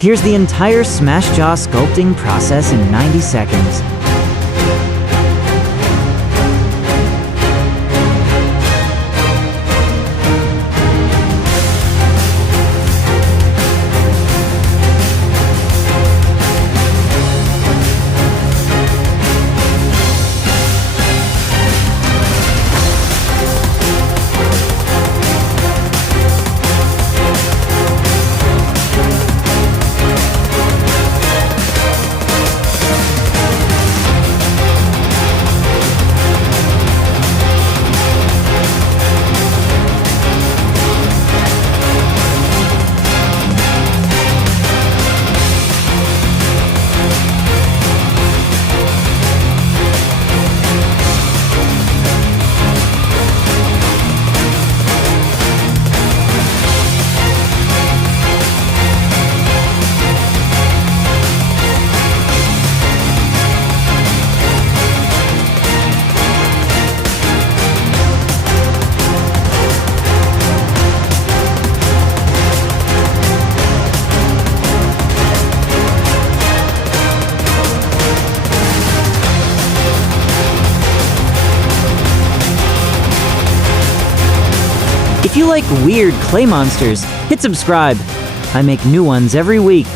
Here's the entire Smashjaw sculpting process in 90 seconds. If you like weird clay monsters, hit subscribe. I make new ones every week.